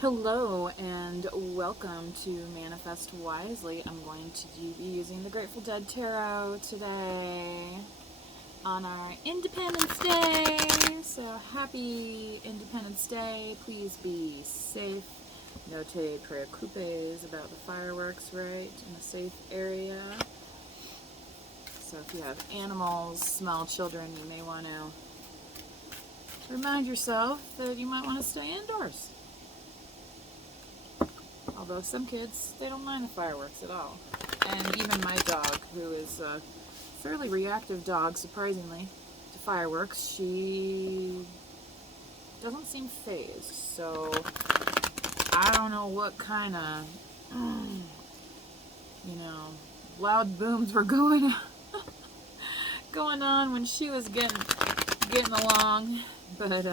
Hello and welcome to Manifest Wisely. I'm going to be using the Grateful Dead Tarot today on our Independence Day. So happy Independence Day. Please be safe. No te preocupes about the fireworks, right? In a safe area. So if you have animals, small children, you may want to remind yourself that you might want to stay indoors. Although some kids, they don't mind the fireworks at all. And even my dog, who is a fairly reactive dog, surprisingly, to fireworks, she doesn't seem phased. So I don't know what kind of, loud booms were going on when she was getting along. But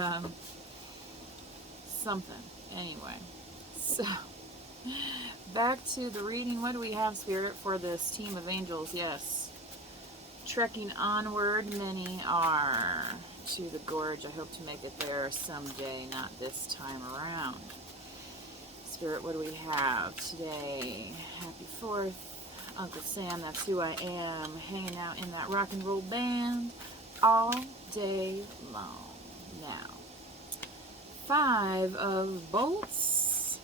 something. Anyway, so back to the reading. What do we have, Spirit, for this team of angels? Yes. Trekking onward, many are to the gorge. I hope to make it there someday, not this time around. Spirit, what do we have today? Happy 4th. Uncle Sam, that's who I am. Hanging out in that rock and roll band all day long. Now, 5 of bolts.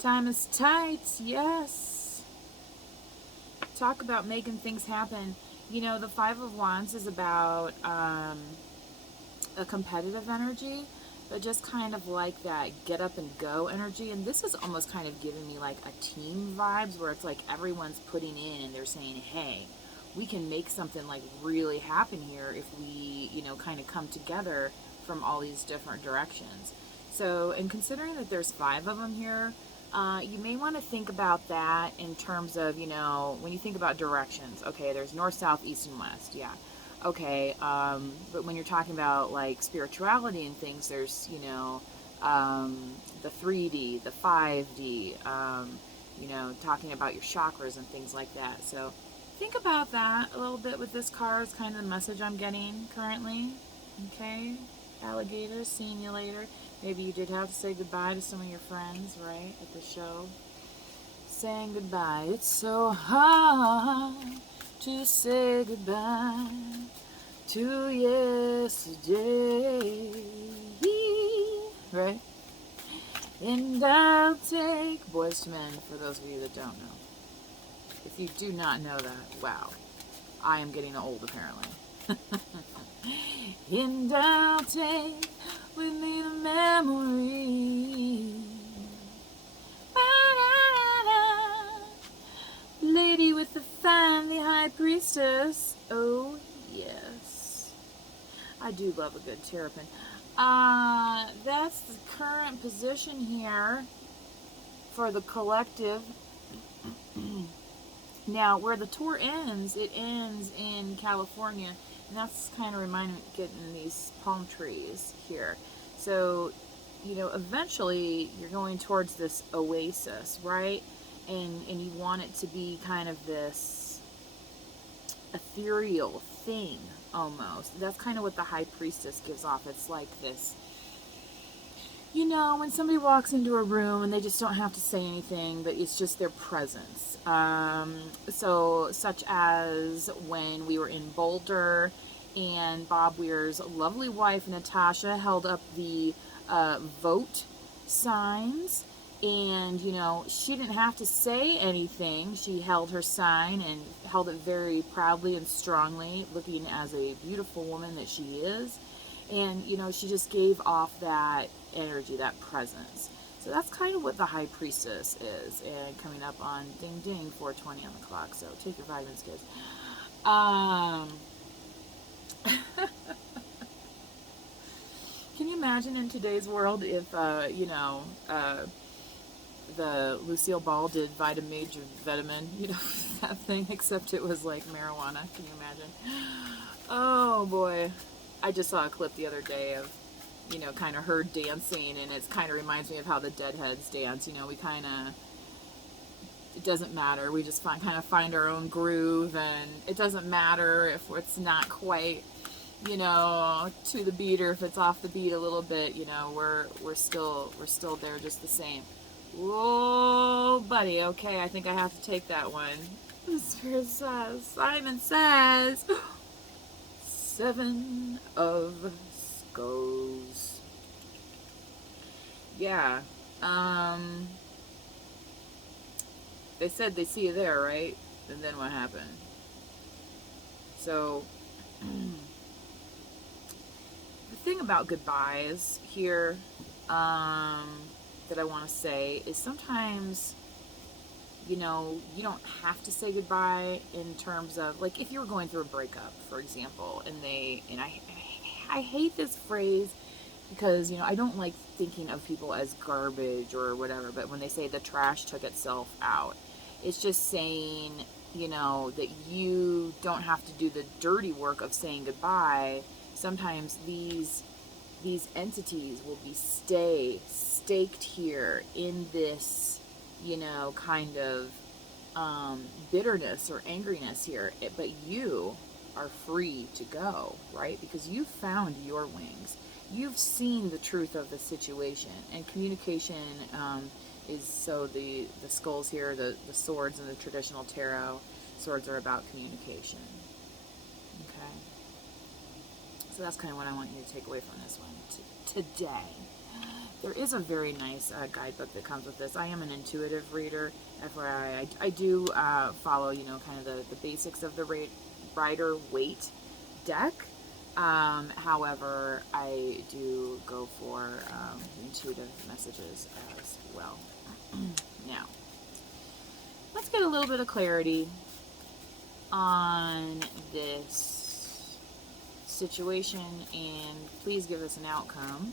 Time is tight, yes. Talk about making things happen. You know, the 5 of Wands is about a competitive energy, but just kind of like that get up and go energy. And this is almost kind of giving me like a team vibes where it's like everyone's putting in and they're saying, hey, we can make something like really happen here if we, kind of come together from all these different directions. So, and considering that there's 5 of them here, you may want to think about that in terms of, when you think about directions. Okay, there's north, south, east, and west. Yeah. Okay, but when you're talking about like spirituality and things, there's, the 3D, the 5D, talking about your chakras and things like that. So think about that a little bit with this card. It's kind of the message I'm getting currently. Okay, alligators, seeing you later. Maybe you did have to say goodbye to some of your friends, right, at the show. Saying goodbye. It's so hard to say goodbye to yesterday, right? And I'll take Boys to Men, for those of you that don't know. If you do not know that, wow, I am getting old apparently. And I'll take with me the memory. Lady with the fan, the high priestess. Oh, yes. I do love a good terrapin. That's the current position here for the collective. Now, where the tour ends, it ends in California. And that's kind of reminding me of getting these palm trees here. So, eventually you're going towards this oasis, right? And you want it to be kind of this ethereal thing almost. That's kind of what the high priestess gives off. It's like this, when somebody walks into a room and they just don't have to say anything, but it's just their presence. So such as when we were in Boulder and Bob Weir's lovely wife, Natasha, held up the vote signs. And, she didn't have to say anything. She held her sign and held it very proudly and strongly, looking as a beautiful woman that she is. And, she just gave off that energy, that presence. So that's kind of what the high priestess is. And coming up on ding ding 4:20 on the clock. So take your vitamins, kids. Can you imagine in today's world if, the Lucille Ball did vitamin, that thing, except it was like marijuana. Can you imagine? Oh boy. I just saw a clip the other day of, kind of her dancing, and it kind of reminds me of how the Deadheads dance. We kind of, it doesn't matter. We just kind of find our own groove, and it doesn't matter if it's not quite you know, to the beat, or if it's off the beat a little bit, you know, we're still there just the same. Whoa, buddy. Okay, I think I have to take that one. The Spirit says, Simon says, 7 of Skulls. Yeah. They said they see you there, right? And then what happened? So, the thing about goodbyes here, that I want to say is sometimes, you know, you don't have to say goodbye in terms of, like, if you were going through a breakup, for example, and I hate this phrase because, you know, I don't like thinking of people as garbage or whatever, but when they say the trash took itself out, it's just saying, you know, that you don't have to do the dirty work of saying goodbye. Sometimes these entities will be staked here in this, you know, kind of bitterness or angriness here, but you are free to go, right? Because you've found your wings. You've seen the truth of the situation, and communication is, so the skulls here, the swords in the traditional tarot, swords are about communication. Okay? So that's kind of what I want you to take away from this one today. There is a very nice guidebook that comes with this. I am an intuitive reader, FYI. I do follow, you know, kind of the basics of the Rider-Waite deck. However, I do go for intuitive messages as well. Now, let's get a little bit of clarity on this situation, and please give us an outcome.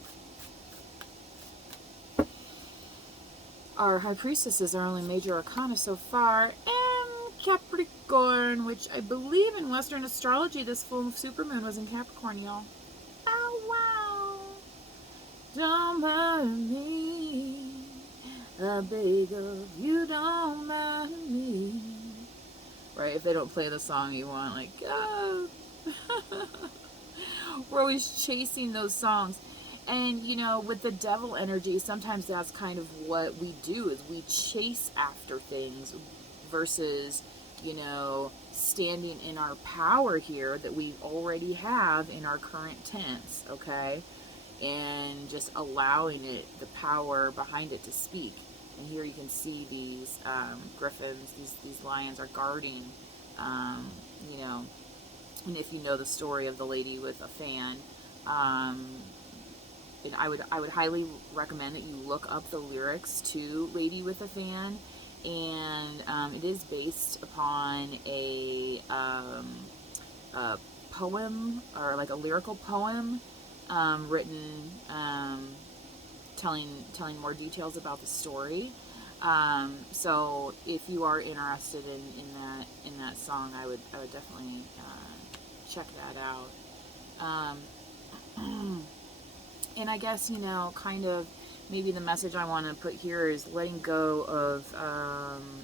Our High Priestesses are only major arcana so far, and Capricorn, which I believe in Western astrology, this full supermoon was in Capricorn, y'all. Oh, wow. Don't bother me. I beg of you, don't bother me. Right, if they don't play the song you want, like, oh. We're always chasing those songs. And, you know, with the devil energy, sometimes that's kind of what we do, is we chase after things versus, you know, standing in our power here that we already have in our current tense, okay? And just allowing it, the power behind it, to speak. And here you can see these griffins, these lions are guarding, you know, and if you know the story of the lady with a fan, and I would highly recommend that you look up the lyrics to Lady with a Fan, and it is based upon a poem, or like a lyrical poem, written, telling more details about the story. So if you are interested in that song, I would definitely check that out. And I guess, you know, kind of maybe the message I want to put here is letting go of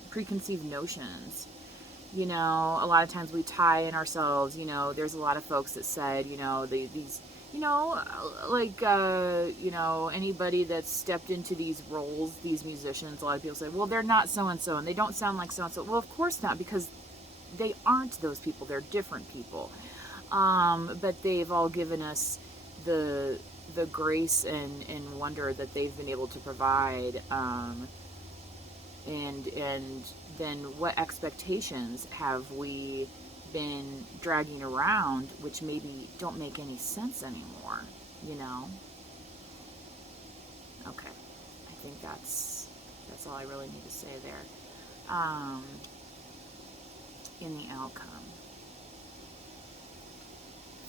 preconceived notions. You know, a lot of times we tie in ourselves, you know, there's a lot of folks that said, you know, these, you know, like, you know, anybody that's stepped into these roles, these musicians, a lot of people say, well, they're not so-and-so, and they don't sound like so-and-so. Well, of course not, because they aren't those people. They're different people. But they've all given us the grace and wonder that they've been able to provide, and then what expectations have we been dragging around, which maybe don't make any sense anymore, you know? Okay, I think that's all I really need to say there. In the outcome,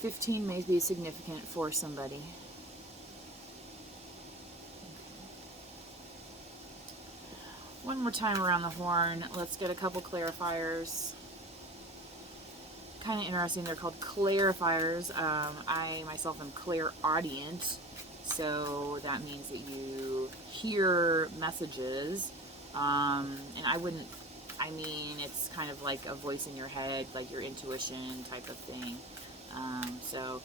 15 may be significant for somebody. One more time around the horn. Let's get a couple clarifiers. Kind of interesting. They're called clarifiers. I myself am clairaudient, so that means that you hear messages. And I mean, it's kind of like a voice in your head, like your intuition type of thing. So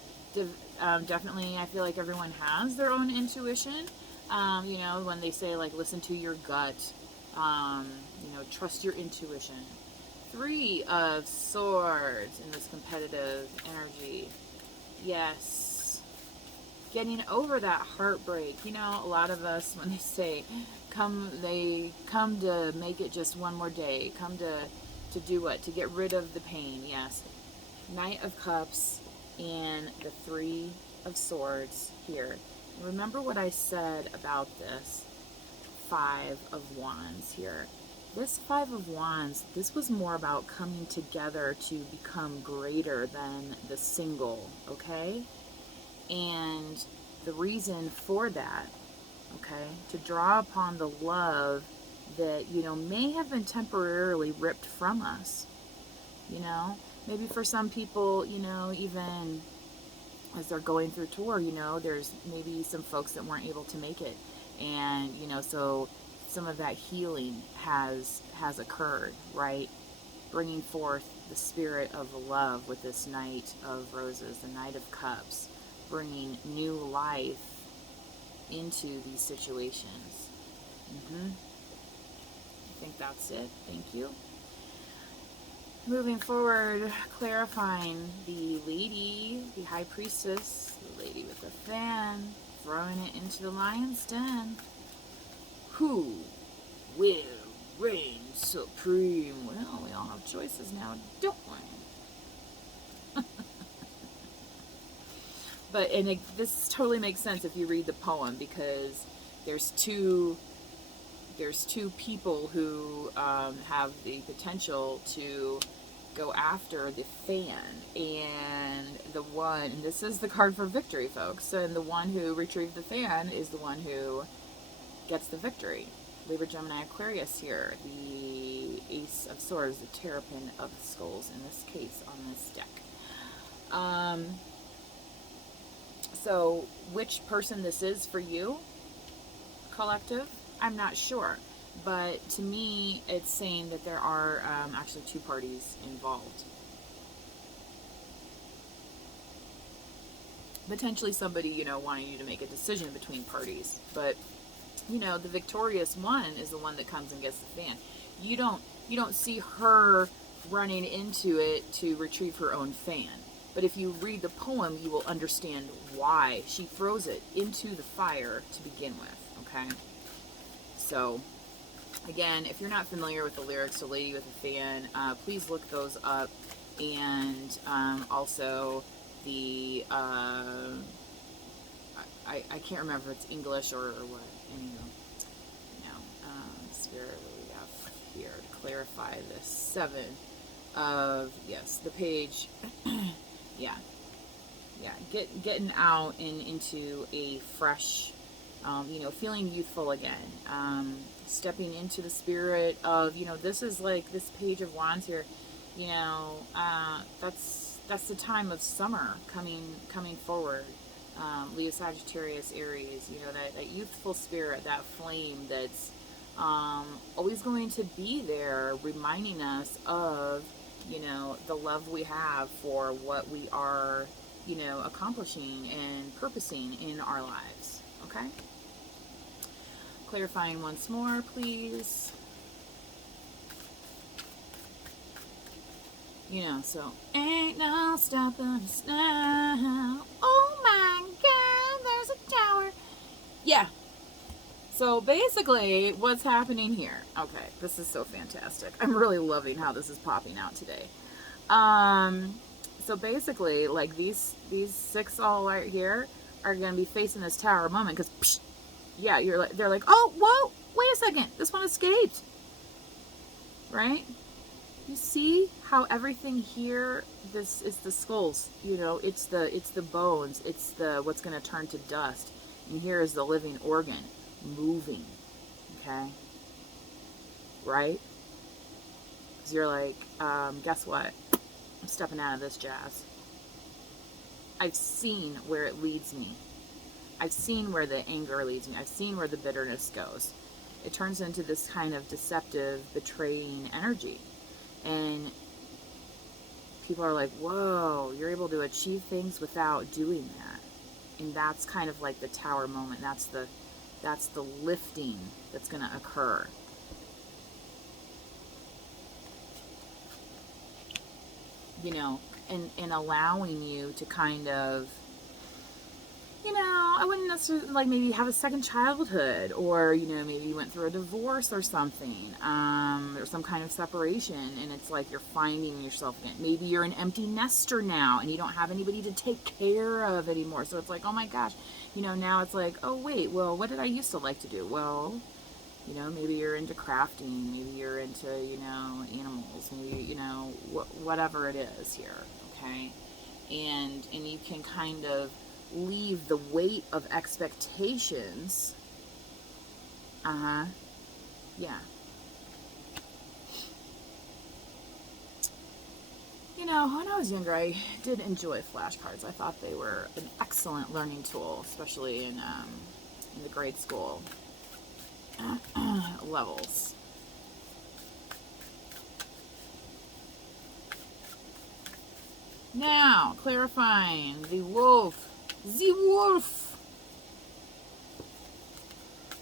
Definitely, I feel like everyone has their own intuition. You know, when they say, like, listen to your gut, you know, trust your intuition. Three of Swords in this competitive energy. Yes. Getting over that heartbreak. You know, a lot of us, when they say, they come to make it just one more day. Come to do what? To get rid of the pain. Yes. Knight of Cups and the Three of Swords here. Remember what I said about this Five of Wands here. This Five of Wands, this was more about coming together to become greater than the single, okay? And the reason for that, okay, to draw upon the love that, you know, may have been temporarily ripped from us, you know? Maybe for some people, you know, even as they're going through tour, you know, there's maybe some folks that weren't able to make it. And, you know, so some of that healing has occurred, right? Bringing forth the spirit of love with this Knight of Roses, the Knight of Cups, bringing new life into these situations. I think that's it. Thank you. Moving forward, clarifying the lady, the High Priestess, the lady with the fan, throwing it into the lion's den. Who will reign supreme? Well, we all have choices now, don't we? But, and this totally makes sense if you read the poem, because there's two people who have the potential to go after the fan, and this is the card for victory, folks, and the one who retrieved the fan is the one who gets the victory. Libra, Gemini, Aquarius here, the Ace of Swords, the Terrapin of Skulls in this case on this deck. So which person this is for you, collective, I'm not sure. But to me, it's saying that there are actually two parties involved. Potentially somebody, you know, wanting you to make a decision between parties. But, you know, the victorious one is the one that comes and gets the fan. You don't see her running into it to retrieve her own fan. But if you read the poem, you will understand why she throws it into the fire to begin with, okay? So, again, if you're not familiar with the lyrics to Lady with a Fan, please look those up. And also the, I can't remember if it's English or what. Anyway, Spirit, what do we have here to clarify this? 7 of, yes, the page, yeah, getting out and into a fresh, you know, feeling youthful again, stepping into the spirit of, you know, this is like this Page of Wands here, you know, that's the time of summer coming forward. Leo, Sagittarius, Aries, you know, that youthful spirit, that flame that's always going to be there, reminding us of, you know, the love we have for what we are, you know, accomplishing and purposing in our lives. Okay? Clarifying once more, please. You know, so ain't no stopping us now. Oh my God, there's a tower. Yeah. So basically, what's happening here? Okay, this is so fantastic. I'm really loving how this is popping out today. So basically, like these 6 all right here are going to be facing this tower moment because, yeah, they're like, oh, whoa, wait a second, this one escaped, right? You see how everything here, this is the skulls, you know, it's the bones, it's the what's going to turn to dust, and here is the living organ moving, okay, right? Because you're like, guess what? I'm stepping out of this jazz. I've seen where it leads me. I've seen where the anger leads me. I've seen where the bitterness goes. It turns into this kind of deceptive, betraying energy. And people are like, whoa, you're able to achieve things without doing that. And that's kind of like the tower moment. That's the lifting that's going to occur. You know, and allowing you to kind of, you know, I wouldn't necessarily, like, maybe have a second childhood, or, you know, maybe you went through a divorce or something, or some kind of separation, and it's like you're finding yourself again. Maybe you're an empty nester now, and you don't have anybody to take care of anymore, so it's like, oh my gosh, you know, now it's like, oh wait, well, what did I used to like to do? Well, you know, maybe you're into crafting, maybe you're into, you know, animals, maybe, you know, whatever it is here, okay? And you can kind of leave the weight of expectations. Yeah. You know, when I was younger, I did enjoy flashcards. I thought they were an excellent learning tool, especially in the grade school levels. Now, clarifying the wolf. The wolf.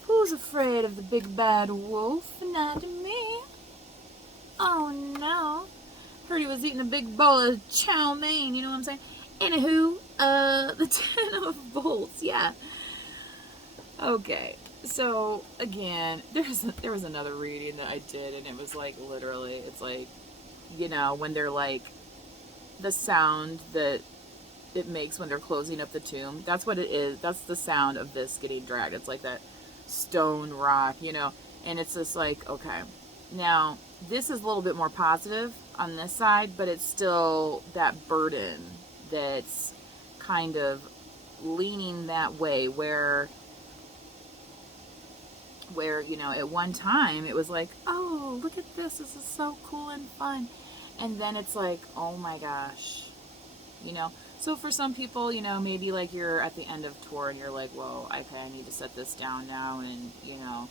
Who's afraid of the big bad wolf? Not me. Oh no. Heard he was eating a big bowl of chow mein, you know what I'm saying? Anywho, the Ten of Bolts, yeah. Okay, so again, there was another reading that I did, and it was like, literally, it's like, you know, when they're like, the sound that it makes when they're closing up the tomb, that's what it is. That's the sound of this getting dragged. It's like that stone rock, you know, and it's just like, okay, now this is a little bit more positive on this side, but it's still that burden that's kind of leaning that way, where you know, at one time it was like, oh, look at this is so cool and fun, and then it's like, oh my gosh, you know. So for some people, you know, maybe like you're at the end of tour and you're like, whoa, okay, I need to set this down now, and, you know,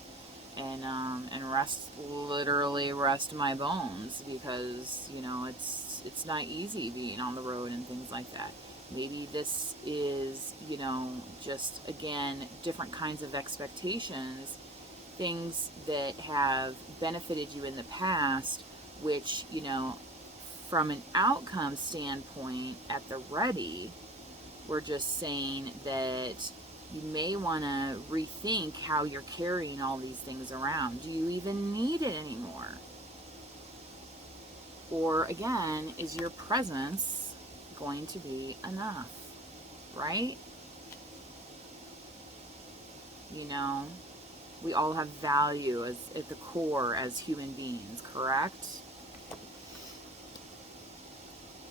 and literally rest my bones, because, you know, it's not easy being on the road and things like that. Maybe this is, you know, just, again, different kinds of expectations, things that have benefited you in the past, which, you know, from an outcome standpoint at the ready, we're just saying that you may want to rethink how you're carrying all these things around. Do you even need it anymore? Or again, is your presence going to be enough? Right? You know, we all have value at the core as human beings, correct?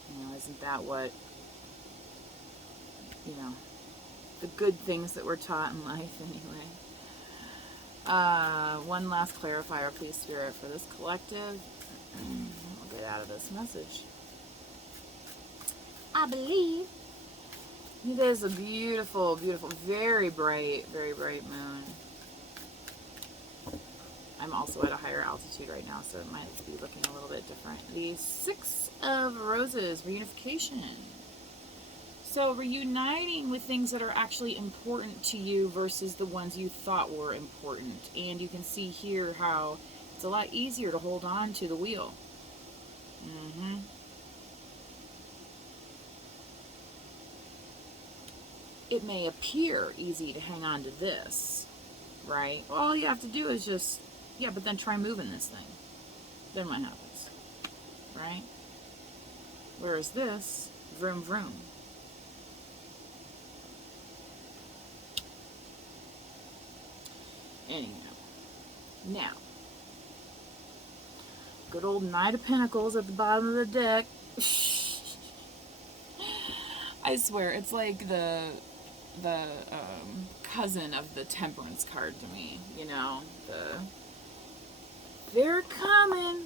You know, isn't that what, you know, the good things that we're taught in life anyway? One last clarifier, please, Spirit, for this collective. We'll get out of this message. I believe it is a beautiful, beautiful, very bright moon. I'm also at a higher altitude right now, so it might be looking a little bit different. The Six of Roses, reunification. So reuniting with things that are actually important to you versus the ones you thought were important. And you can see here how it's a lot easier to hold on to the wheel. It may appear easy to hang on to this, right? Well, all you have to do is just, yeah, but then try moving this thing. Then what happens, right? Whereas this, vroom, vroom. Anyhow, now, good old Knight of Pentacles at the bottom of the deck. I swear, it's like the cousin of the Temperance card to me, you know, they're coming.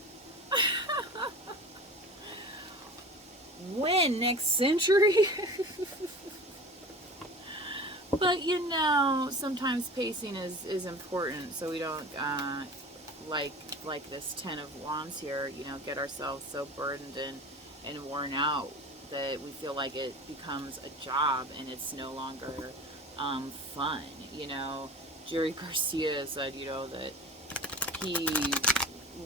When? Next century? But, you know, sometimes pacing is important, so we don't, like this Ten of Wands here, you know, get ourselves so burdened and worn out that we feel like it becomes a job and it's no longer fun. You know, Jerry Garcia said, you know, that he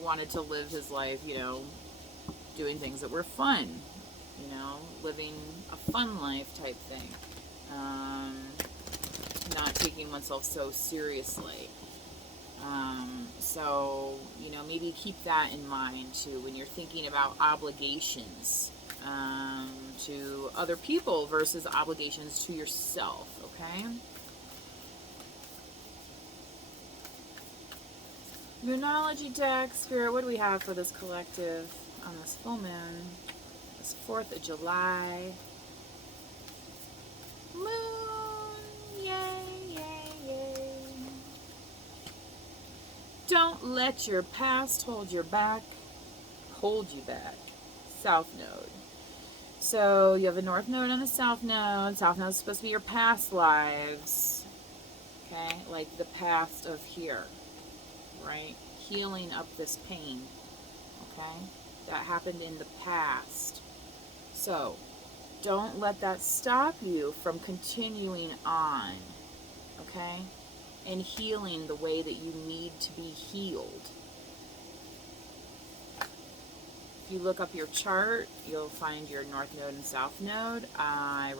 wanted to live his life, you know, doing things that were fun, you know, living a fun life type thing, not taking oneself so seriously. So, you know, maybe keep that in mind too when you're thinking about obligations to other people versus obligations to yourself, okay? Moonology deck, Spirit, what do we have for this collective on this full moon? This 4th of July. Moon, yay, yay, yay. Don't let your past hold you back. South Node. So you have the North Node and the South Node. South Node is supposed to be your past lives. Okay? Like the past of here. Right? Healing up this pain. Okay? That happened in the past. So, don't let that stop you from continuing on. Okay? And healing the way that you need to be healed. If you look up your chart, you'll find your North Node and South Node. I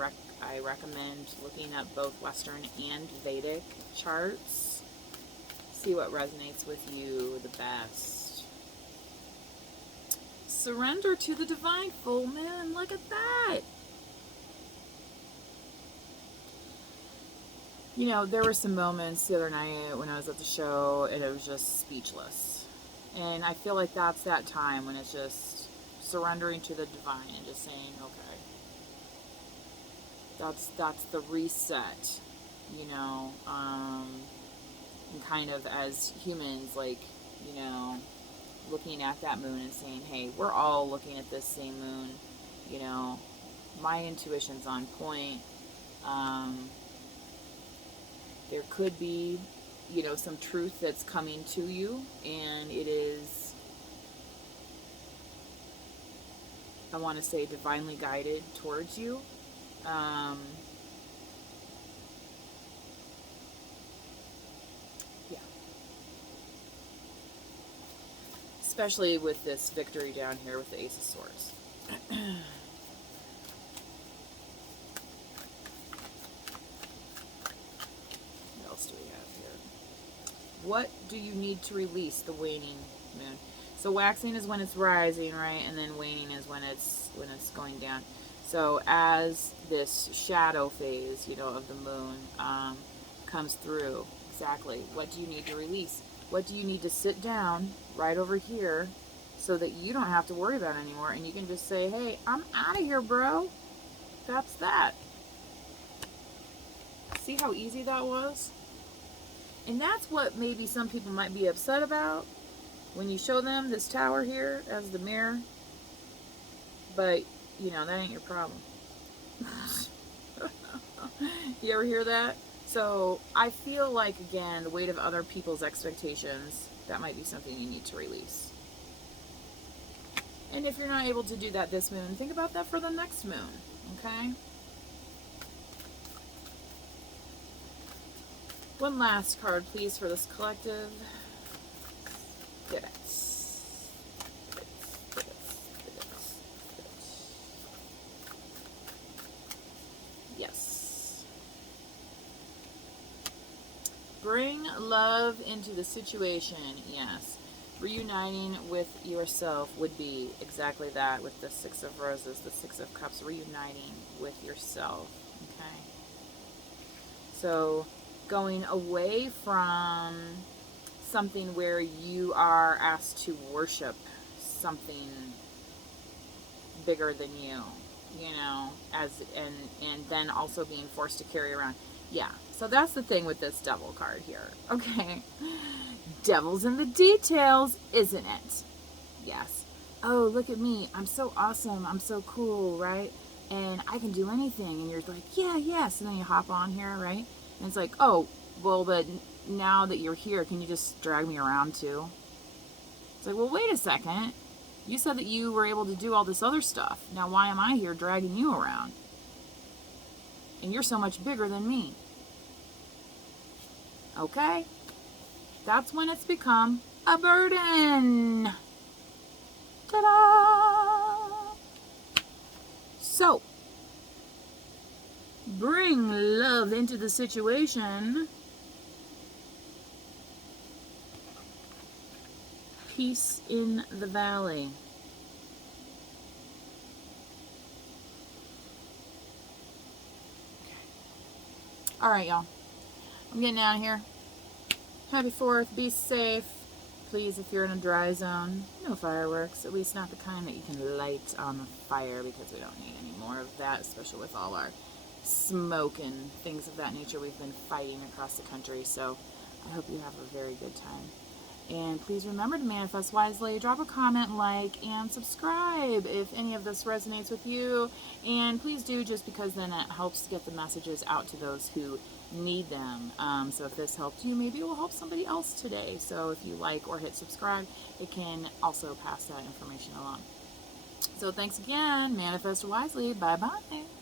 recommend looking up both Western and Vedic charts. See what resonates with you the best. Surrender to the divine full moon. Look at that. You know, there were some moments the other night when I was at the show and it was just speechless. And I feel like that's that time when it's just surrendering to the divine and just saying, okay. That's the reset, you know, and kind of as humans, like, you know, looking at that moon and saying, hey, we're all looking at this same moon, you know, my intuition's on point. There could be, you know, some truth that's coming to you, and it is, I want to say, divinely guided towards you. Yeah. Especially with this victory down here with the Ace of Swords. What else do we have here? What do you need to release? The waning moon. So waxing is when it's rising, right? And then waning is when it's going down. So as this shadow phase, you know, of the moon comes through, exactly, what do you need to release? What do you need to sit down right over here so that you don't have to worry about it anymore and you can just say, hey, I'm out of here, bro. That's that. See how easy that was? And that's what maybe some people might be upset about when you show them this tower here as the mirror. But, you know, that ain't your problem. You ever hear that? So I feel like, again, the weight of other people's expectations, that might be something you need to release. And if you're not able to do that this moon, think about that for the next moon, okay? One last card, please, for this collective. Yes. Bring love into the situation. Yes. Reuniting with yourself would be exactly that with the Six of Roses, the Six of Cups, reuniting with yourself. Okay. So going away from something where you are asked to worship something bigger than you, you know, and then also being forced to carry around. Yeah, so that's the thing with this Devil card here, okay? Devil's in the details, isn't it? Yes. Oh, look at me. I'm so awesome. I'm so cool, right? And I can do anything. And you're like, yeah, yes. And then you hop on here, right? And it's like, oh, well, but now that you're here, can you just drag me around too? It's like, well, wait a second. You said that you were able to do all this other stuff. Now why am I here dragging you around? And you're so much bigger than me. Okay? That's when it's become a burden. Ta-da! So, bring love into the situation. Peace in the valley. Alright, y'all. I'm getting out of here. Happy 4th. Be safe. Please, if you're in a dry zone, no fireworks. At least not the kind that you can light on the fire, because we don't need any more of that, especially with all our smoke and things of that nature we've been fighting across the country. So I hope you have a very good time. And please remember to manifest wisely. Drop a comment, like, and subscribe if any of this resonates with you. And please do, just because then it helps get the messages out to those who need them. So if this helped you, maybe it will help somebody else today. So if you like or hit subscribe, it can also pass that information along. So thanks again. Manifest wisely. Bye-bye.